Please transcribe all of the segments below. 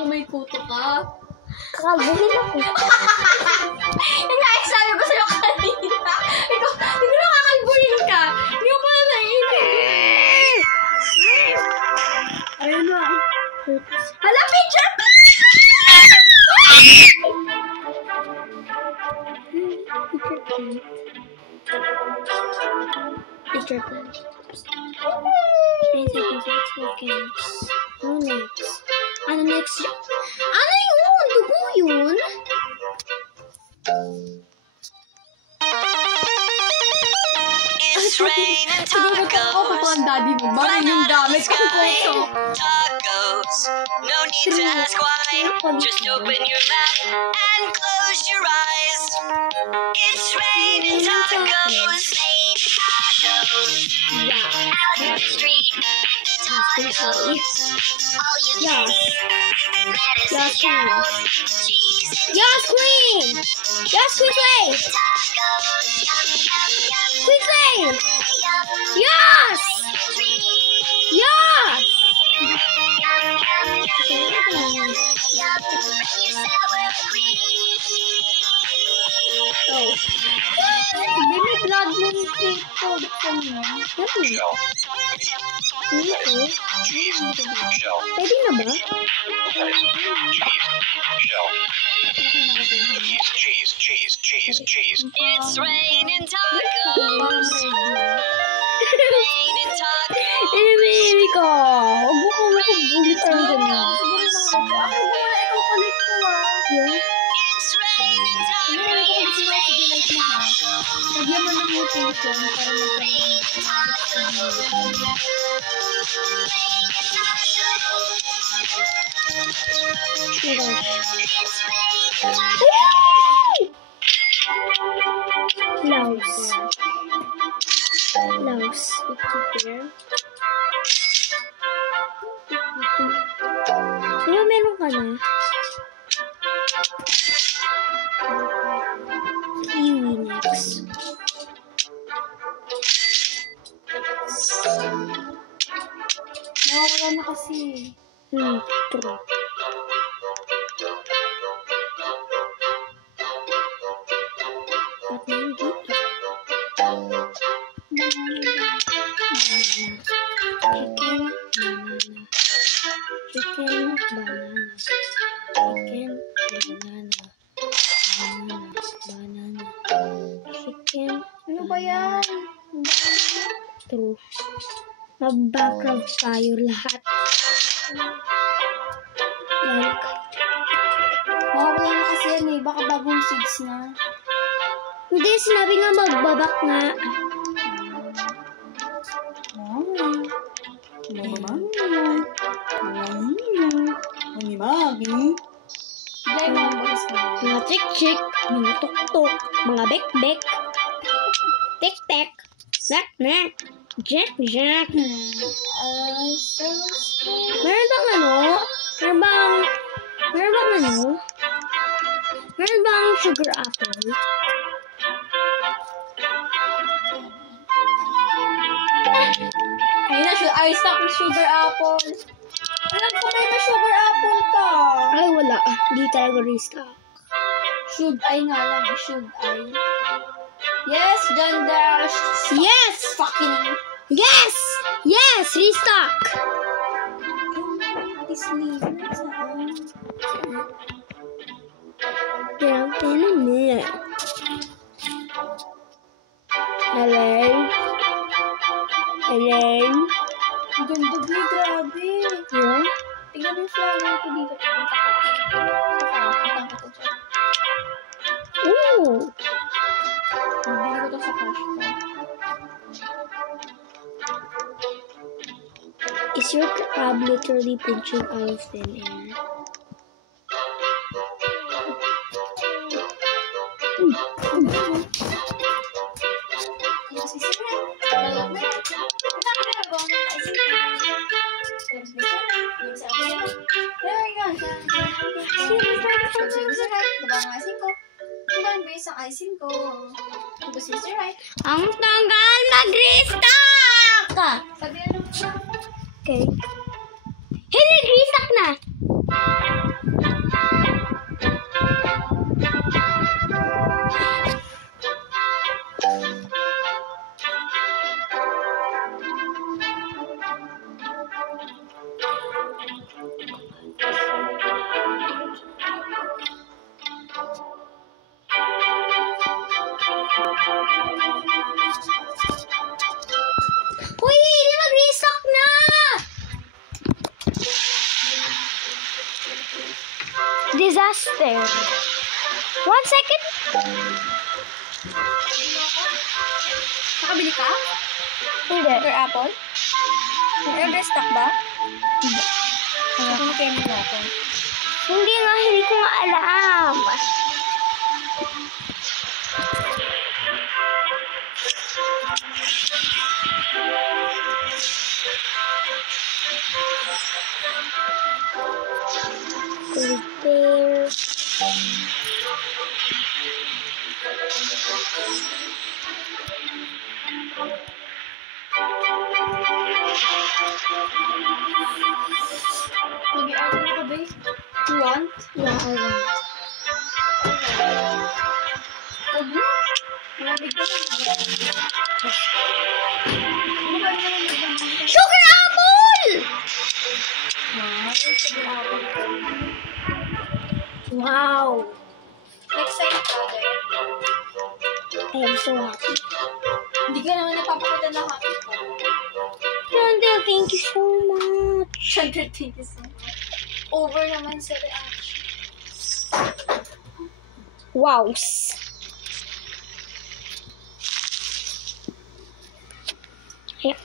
kung may kuto ka. Kakabuhin ako. Yung nga, sabi ko sa'yo kanina. Ikaw, hindi mo nakakalbuhin ka. Hindi mo pala naiinip. Ayun na. Hala, picture pa! Picture pa. 9 seconds, let's go games. Ano next? Ano next? Ano yun? Dugo yun? It's raining Siguro ko ako pa ang daddy mo. Bakit yung gamit kong kuto? tacos. No need to ask why. Just open your mouth and close your eyes. It's raining tacos. Yeah. Out in the street. Tacos. All you Yes. need. Lettuce Yes, and carrots. Cheese and Yes, Queen! Yes, quickly! tacos. Yum, yum, yum. Quickly! Yum, Yes! Yes! Oh. Hindi may vlog ng code ko niya. Shell. Dito? Cheese. Shell. Pwede na ba? Cheese. Cheese. It's raining tacos. Raining tacos. Ini ko. Huwag mo ko makubulit ang ganyan. Siguro mga ako. Ay, wala. Ikaw kulit ko Yun. It's raining Ano ko tacos. gusto mo sa delay mo ha? Lagyan mo ng mutation para magkaroon. Laos. Laos. Diba meron ka na? Kiwi next. Nawawala na kasi. True. Ba't na hindi? Chicken, banana. Chicken, banana. Banana. Chicken, Ano ba yan? true. Mag-background tayo lahat. Like, Nawawala na kasi yan eh. Baka bagong seeds na. hindi, sinabi nga magbabak nga. Dahil mga boys na. Mga chik-chik, mga tuk-tuk, mga bek-bek, tek-tek, nek-nek, jack-jack. So scared. Meron bang ano? Meron bang sugar apple? Ayun na, I stuck with sugar apple. Alam ko may sugar apple ka. Ay, wala. Hindi talaga restock. Should I nga lang. Should I? Yes, John Dash. Yes! Fucking Yes! Yes! Restock! sleep. Yeah, Hello? Hello? Ang ganda, Bri. Grabe. Yeah? Tingnan mo yung flower ko dito. Punta ko dyan. Ooh! Bili ko to sa cash ko. Is your crab literally pinching out of thin air? Ang tanggal mag-restock! Sabi ano mo siya? Okay. Hey, nag-restock na! Uy, hindi mag-restock na! Disaster. 1 second. Nakabili ka? Hindi. Sugar apple? Nag-restock ba? Hindi. Ano kayo mo ako? Hindi nga, hindi ko nga alam. Repair. Mag-i-ano ka ba? You want? Yeah, I want. Huwag mo. Malamig ka lang. Ano ba yung malamig ka? Sugar apple! Sugar apple. Wow. Next time, father. I am so happy. Hindi ka naman napapakita na happy ko. Randall, thank you so much. Chandra, thank you so much. Over naman sa reaction. Wows. Yep.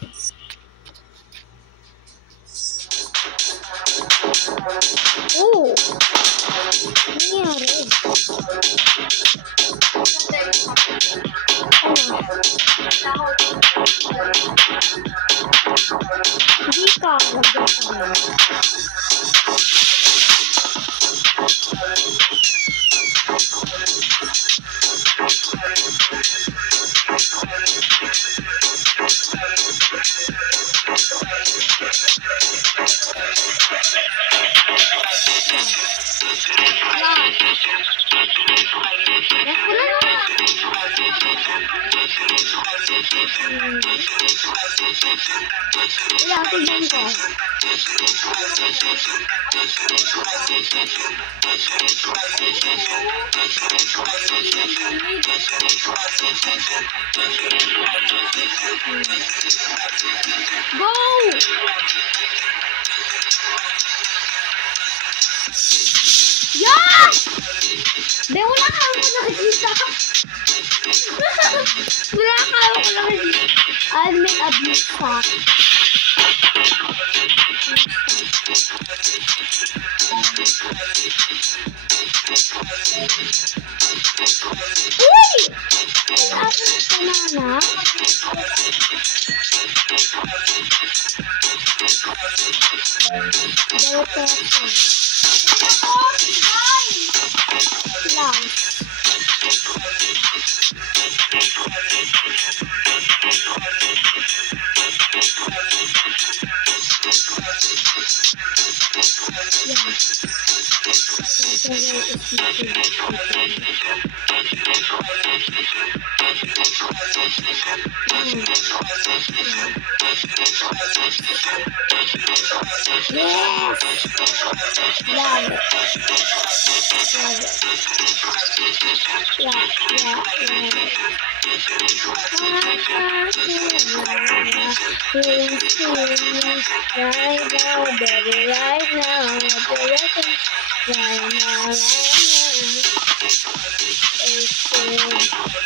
Oh. Nangyari. Ano? Hindi ka. Lagyan ka. Wala, tignan ko. Go! Yeah! Be, wala ka ako nakikita. Wala ka ako nakikita. Admit abuse ka. Uy! Nag-apple ka na, anak? Dahil ko ako. Lang. Yes! Love it. Love it. Yeah, love it. Right now, baby, right now, right now.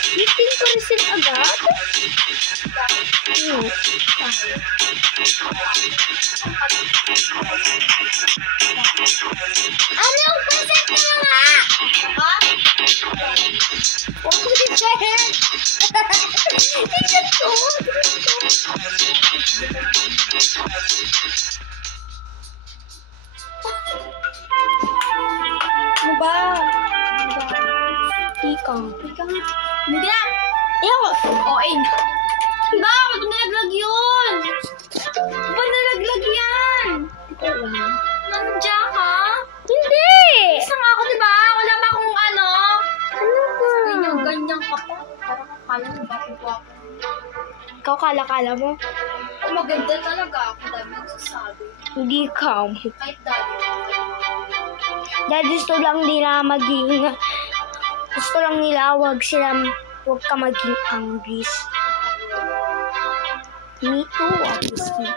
Meeting ko rin sila agad? Ano? Present ka na nga! Ha? Huwag ko i-share! Tingnan ko! Ano ba? Tikang. Hindi na! Ewan! OA na. Ba? Ba't nalaglag yun? Ba't nalaglag yan? Ito lang. Nandiyan ka? Hindi! Ikaw kala mo? Oh, maganda talaga ako. Dami nagsasabi. Hindi ka. Kahit dami. Dahil gusto lang nila maging... Gusto lang nila wag ka maging angry. Me too, obviously.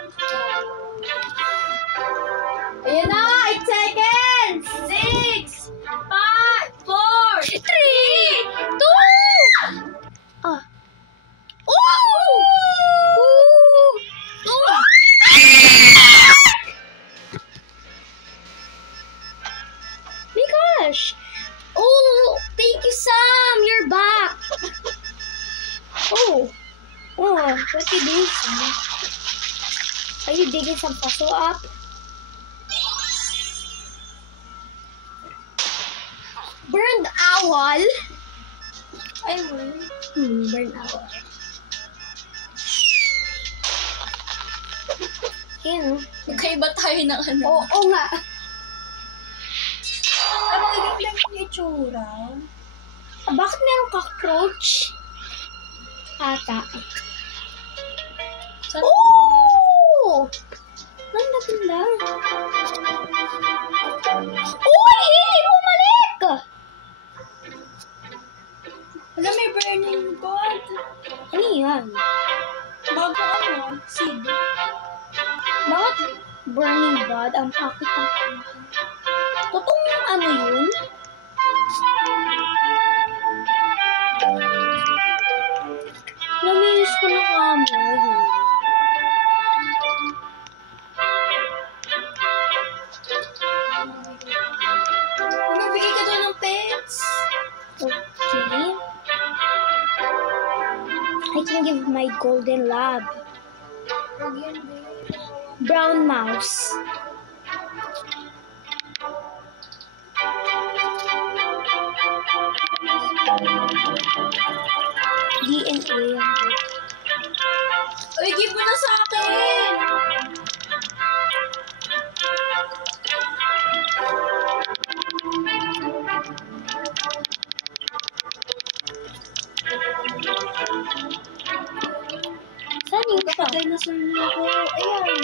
Ayan na! 8 seconds! 6, 5, 4, 3, 2! Ah. Oh! My gosh! Oh, thank you, Sam! You're back! Oh, what you doing, Sam? Are you digging some puzzle up? Burned owl? Ay, wala. Burned owl. Yan. Magkaiba tayo ng ano. Oo nga. Ang magiging lang yung itsura. Bakit meron cockroach? Ata. Oh! Ang ganda. Uy! Hindi bumalik! Wala, may burning god. Ano yan? Bago ano? Seed. Bakit burning god ang pakit ng pangalan? Totoong ano yun? Namiss ko na kamo yun. Magbigay ka doon ng pets. Okay. I can give my golden lab. Huwag yan, babe. Brown mouse. DNA. Uy, give mo na sa akin! Saan yung siya? Dinosaur na ako. Ayan.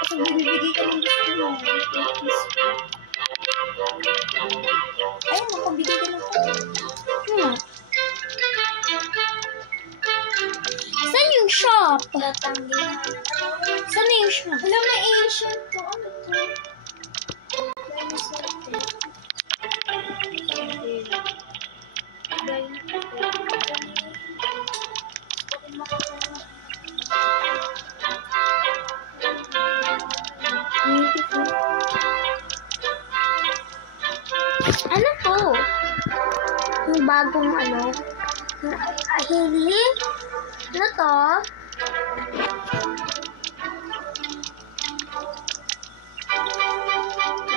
Kasi bibigay ka ng gusto mo. Ayun, nakabigay ka ng Saan yung shop? tatanggi. Saan na yung shop? Alam mo, Asian to. Ano to? Dinosaur to. Ano to? Yung bagong ano? Ahili? Ano to?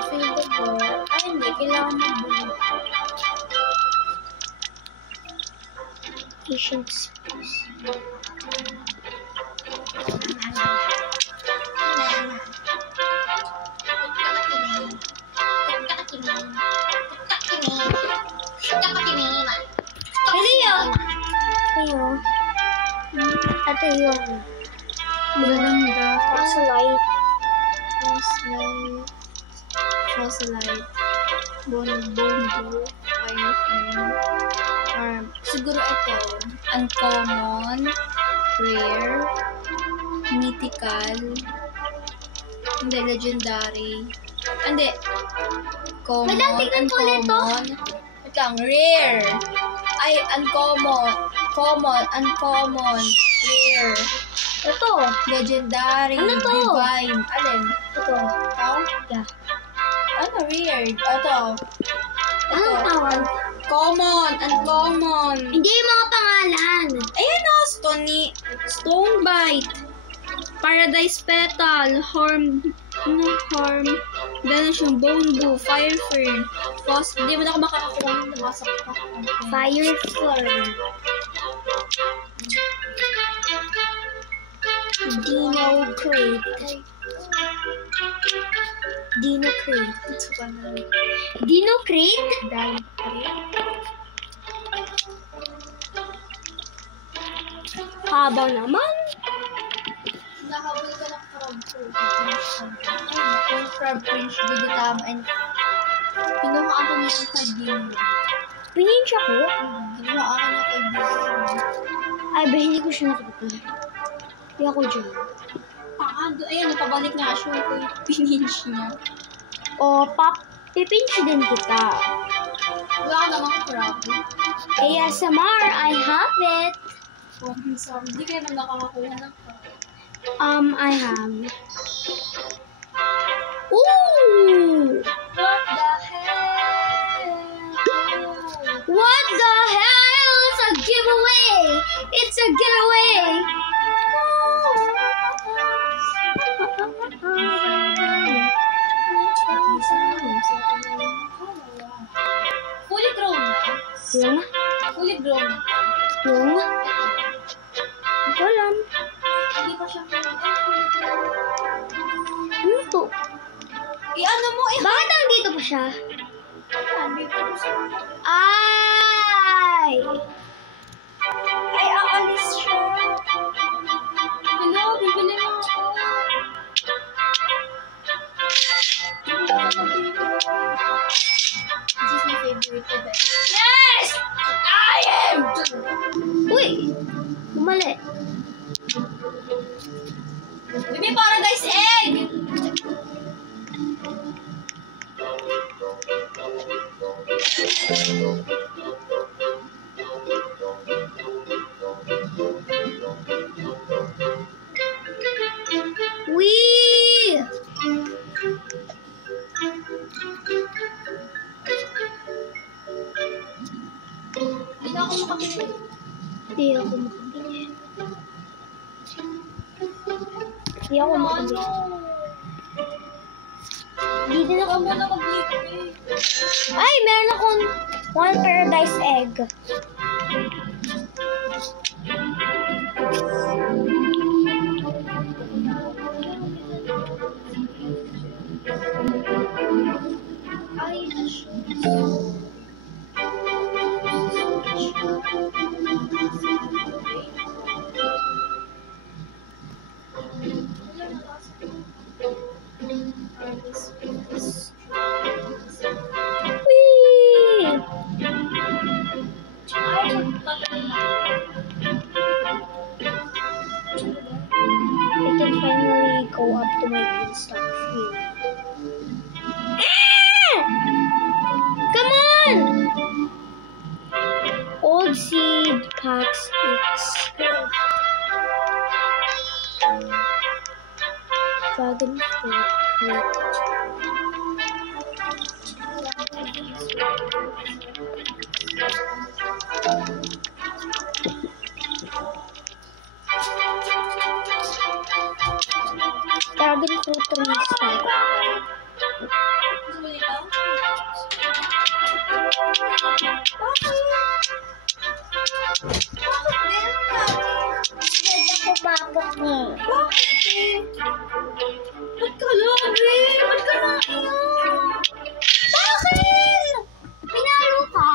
Favorite ko. Ay, hindi. Kailangan mag-boom. Asian space. Ito yung Maganda. Fossilite. Fossilite. Bonbo. Firefly. Siguro ito. Uncommon. Rare. Mythical. Hindi, legendary. Hindi. Common. Madam, tignan ko ulit to. Uncommon. Wait lang. Rare. Ay, uncommon. Common. Uncommon. Rare. Ito. Legendary. Ano to? Divine. Alin? Ito. Ito? Yeah. Ano? Weird. Ito. Anong tawag? Common. Uncommon. Hindi yung mga pangalan. Ayan o. Stonebite. Paradise Petal. Horn. Ganun siyang Bone Boo. Fire Fern. Hindi mo na ako makakakuha ng nabasa ko. Fire Fern. Dino Crate. Dino Crate. Dino Crate? Haba naman. Yung crab range bibitam and kinuha ako niya ng kaibigan mo. Pininch ako? Kinuha ako ng kaibigan mo. Ay, ba, hindi ko siya natutunan. Hindi ako dyan. Ayan, napabalik nga siya ko yung pininch niya. O, pipinch din kita. Wala ka namang crab. ASMR, I have it. So, hindi kayo nang nakakakuha ng crab. I have. Ooh! What the hell? What the hell? It's a giveaway! It's a giveaway! Fully grown na. Yung? Fully grown na. Yung? Hindi ko alam. Hindi pa siya fully grown. Ano to? Ano mo? Bakit nandito pa siya? Dito ko siya. Ay! Ay, aalis siya. Hello, bibili mo ako. This is my favorite event. Yes! I am! Uy! Bumali. Baby Paradise Egg! Wee! Hindi na ako makapili. Hindi ako makabili. Hindi ako makabili. Hindi din ako Ako na mag-liquid. Ay, meron akong one paradise egg. Ay, na siya. Whee! I can finally go up to my beanstalk tree. Ah! Come on! Old seed pack sticks. Dragon fruit crate. Dragon fruit trees pack. Ako babak mo. Ba't ka lagi? Ba't ka naiyak? Bakit? Pinalo ka?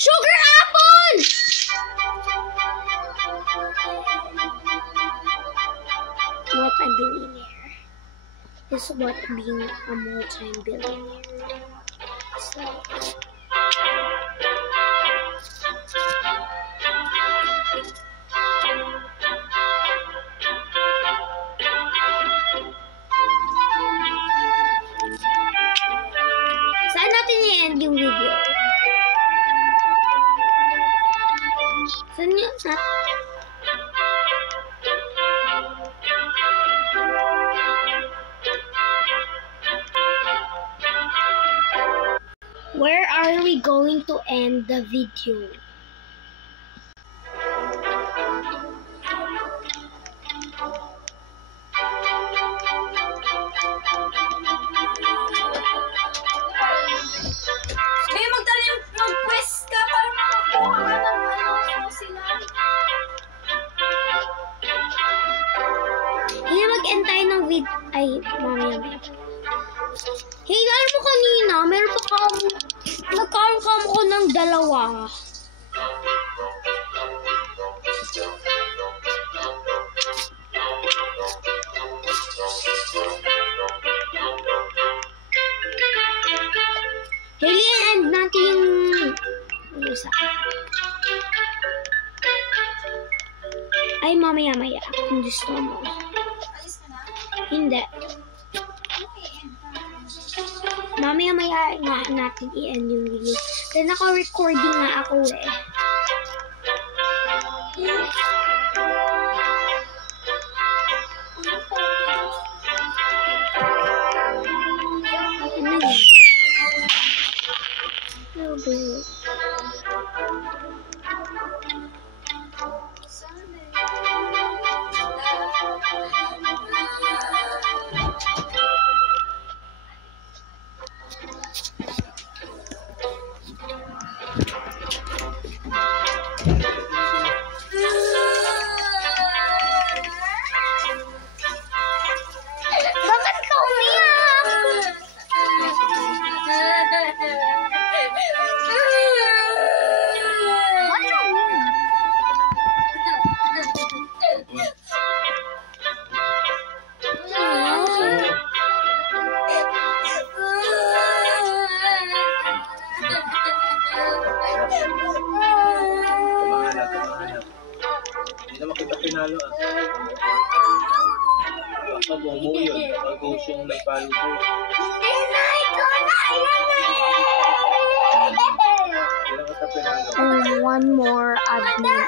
Sugar apple! Multi-billionaire is what being a multi-billionaire is like. Saan natin i-end yung video? Saan yun? Where are we going to end the video? Mag-quest ka para makakuha ka ng sila. Hindi mag-end tayo ng video. Ay, mamaya. Hey, alam mo kanina, meron pa nagkaroon ka mo ng dalawa. Hey, end natin yung isa. Ay, mamaya, kung gusto mo. Alis ka na? Hindi. Mamaya nga natin i-end yung video. Kasi naka-recording nga ako eh. Ano yun? Oh, bro. Bakit ka umiyak? Ba't ka umiyak? Tumahanap. Hindi naman kita pinalo ah. Baka bomo yun. Pag-host yung nagpalo ko. Hindi na, ikaw na, Hindi na kita pinalo. one more admin.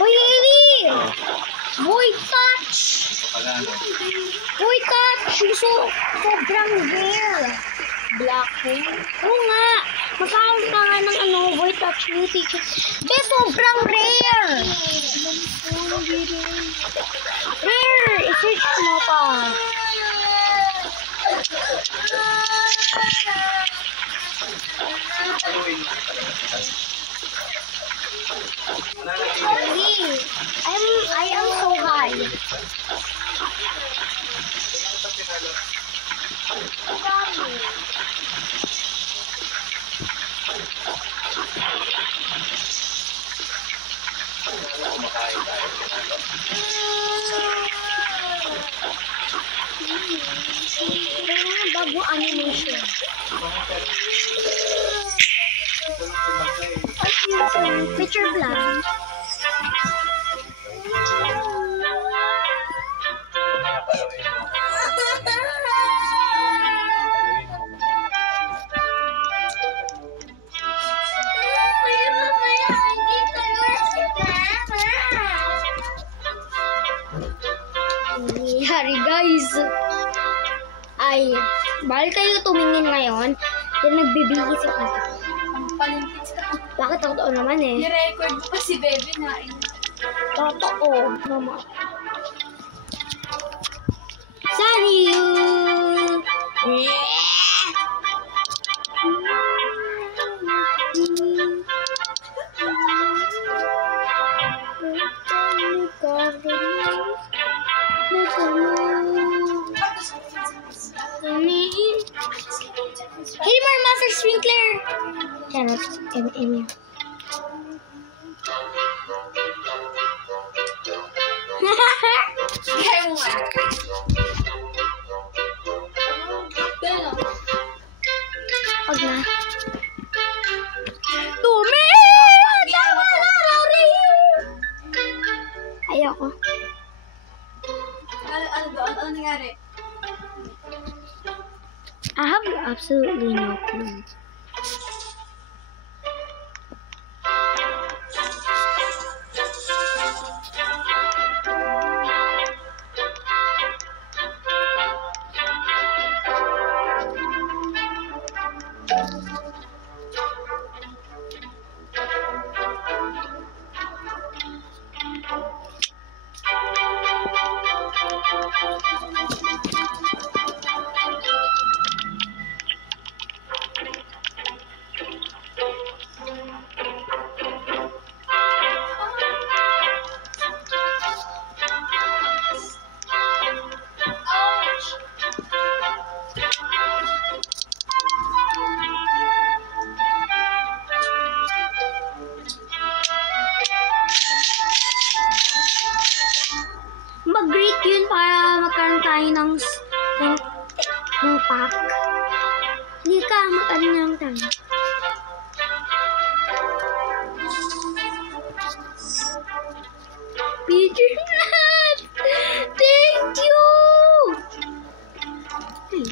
Hoy, Eli! Boy, touch! Boy, touch! Sobrang rare. Black hair? Oo nga. Magkakaroon ka nga ng boy touch music. Be, sobrang rare! Rare! I-search mo pa. Hey, I am so high. Bago animation. Picture blank. Nangyayari guys. Ay, balik kayo tumingin ngayon. Then nagbibigis ako. Palimpit ka. Bakit totoo naman eh? I-record mo pa si Bebe na Totoo, mama. Sorry you. Hey, more Master Sprinkler! Charot, Emi. Kaya mo nga. Bella. Huwag na. Tumi! Ayoko. Ano doon? Ano nangyari? I have absolutely no clue. Mag-greet yun para magkaroon tayo ng pack. Hindi ka, mag-ano na lang tayo. Picture net! Thank you! Be.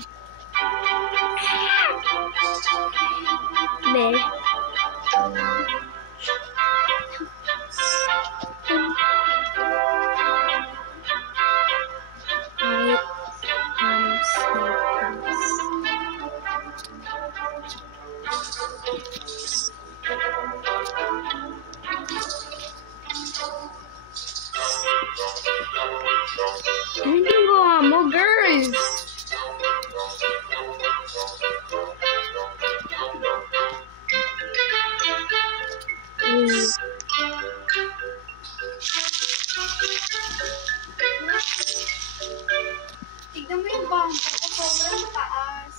Hindi mo, girls! Tignan mo yung bangko ko, sobrang taas.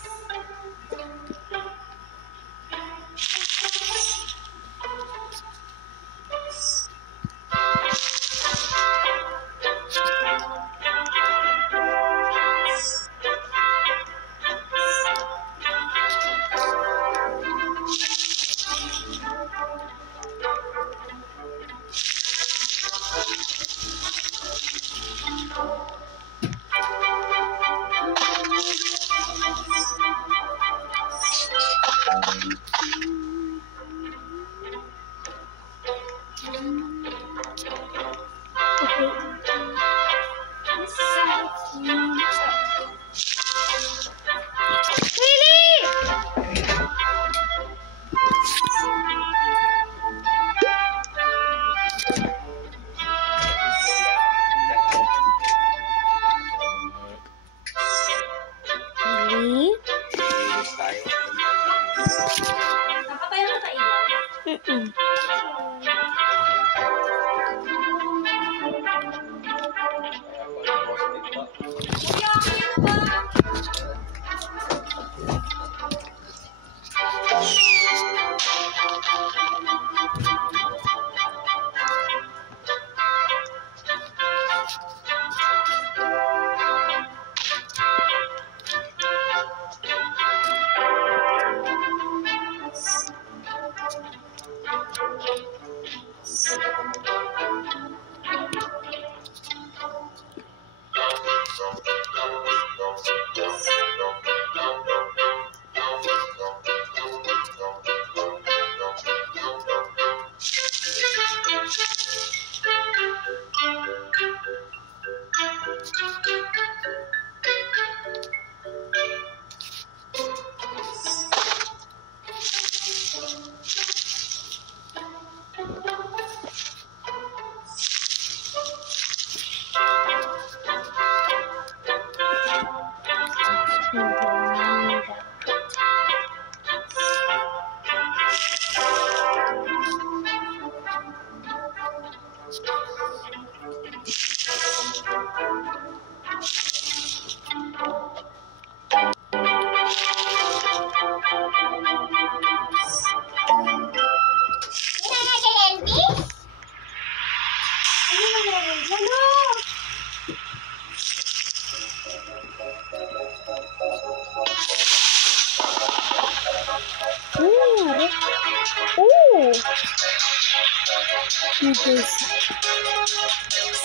Nakapay na sa ilaw.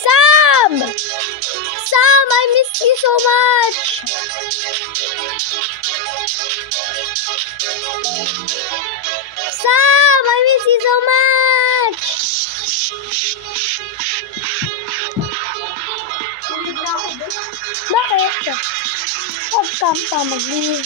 Sam! Sam, I missed you so much! Sam, I miss you so much. Tulid na ako doon. Bakit? Huwag kang pa mag-leave.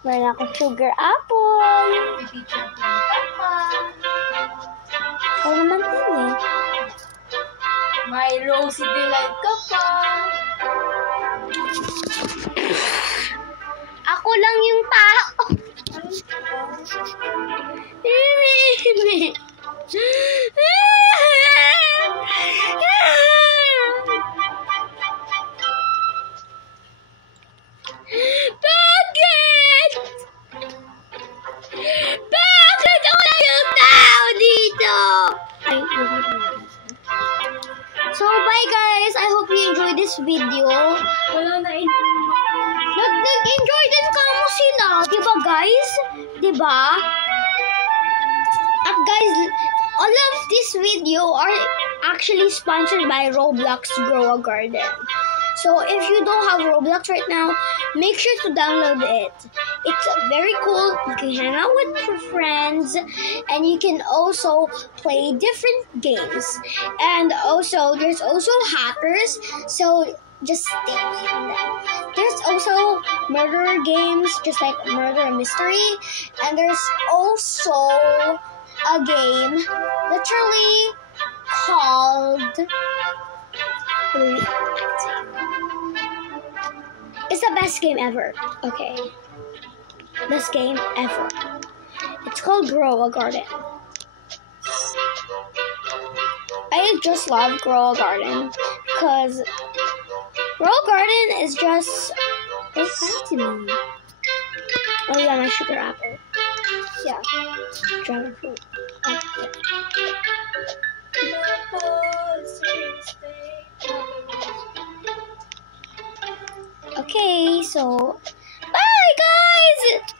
Meron ako sugar apple. May teacher plan ka pa. Ikaw naman din eh. May rosy delight ka pa. Ako lang yung tao. Bakit? Bakit ako lang yung tao dito? So, bye guys. I hope you enjoyed this video. Wala na Nag-enjoy din ka mo sila. Diba guys? Diba? At guys, all of this video are actually sponsored by Roblox Grow a Garden. So if you don't have Roblox right now, make sure to download it. It's very cool. You can hang out with your friends, and you can also play different games. And also, there's also hackers, so just stay tuned. There's also murder games, just like Murder Mystery, and there's also a game literally called... It's the best game ever. Okay. Best game ever. It's called Grow a Garden. I just love Grow a Garden because Grow a Garden is just so fun to me. Oh yeah, my sugar apple. Yeah. Dragon fruit. Okay, so bye guys!